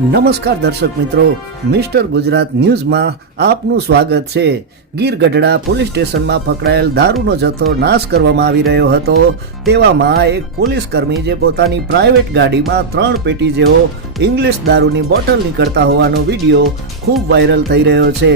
નમસ્કાર દર્શક મિત્રો, મિસ્ટર ગુજરાત ન્યૂઝમાં આપનું સ્વાગત છે. ગીર ગઢડા પોલીસ સ્ટેશનમાં પકડાયેલ દારૂનો જથ્થો નાશ કરવામાં આવી રહ્યો હતો. તેવામાં એક પોલીસ કર્મી જે પોતાની પ્રાઇવેટ ગાડીમાં ત્રણ પેટી જેવો ઇંગ્લિશ દારૂની બોટલ નીકળતા હોવાનો વીડિયો ખૂબ વાયરલ થઈ રહ્યો છે.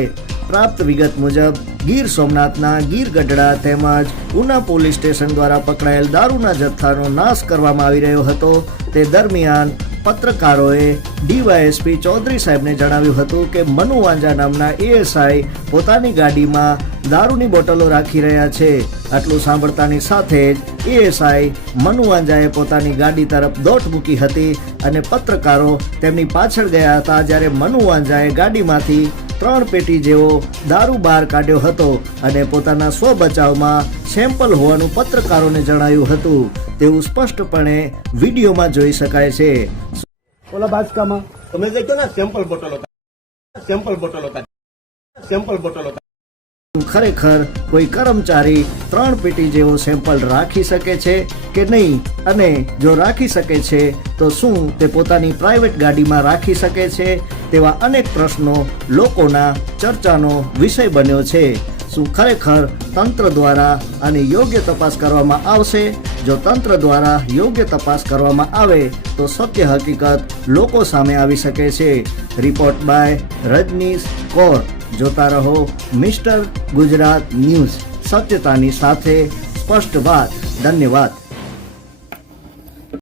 પ્રાપ્ત વિગત મુજબ, ગીર સોમનાથના ગીર ગઢડા તેમજ ઉના પોલીસ સ્ટેશન દ્વારા પકડાયેલ દારૂના જથ્થાનો નાશ કરવામાં આવી રહ્યો હતો. તે દરમિયાન પત્રકારોએ ડીવાયએસપી ચૌધરી સાહેબને જણાવ્યું હતું કે મનુ વાંજા નામના એએસઆઈ પોતાની ગાડીમાં દારૂની બોટલો રાખી રહ્યા છે. આટલું સાંભળતાની સાથે જ એએસઆઈ મનુ વાંજાએ પોતાની ગાડી તરફ દોટ મૂકી હતી અને પત્રકારો તેમની પાછળ ગયા હતા જ્યારે મનુ વાંજાએ ગાડીમાંથી ત્રણ પેટી જેવો દારૂ બહાર કાઢ્યો હતો અને પોતાના સ્વ બચાવમાં સેમ્પલ હોવાનું પત્રકારોને જણાયું હતું તેવું સ્પષ્ટપણે વિડીયોમાં જોઈ શકાય છે ઓલા બાચકામાં તમે દેખો ને સેમ્પલ બોટલો. સેમ્પલ બોટલો. સેમ્પલ બોટલો. ખરેખર કોઈ કર્મચારી ત્રણ પેટી જેવો સેમ્પલ રાખી શકે છે કે નહીં? અને જો રાખી શકે છે, તો શું તે પોતાની પ્રાઇવેટ ગાડીમાં રાખી શકે છે? તેવા અનેક પ્રશ્નો લોકોના ચર્ચાનો વિષય બન્યો છે. શું ખરેખર તંત્ર દ્વારા આની યોગ્ય તપાસ કરવામાં આવશે? જો તંત્ર દ્વારા યોગ્ય તપાસ કરવામાં આવે, તો સત્ય હકીકત લોકો સામે આવી શકે છે. Report by Rajneesh Kaur. જોતા રહો મિસ્ટર ગુજરાત ન્યૂઝ. સત્યતાની સાથે સ્પષ્ટ વાત. ધન્યવાદ.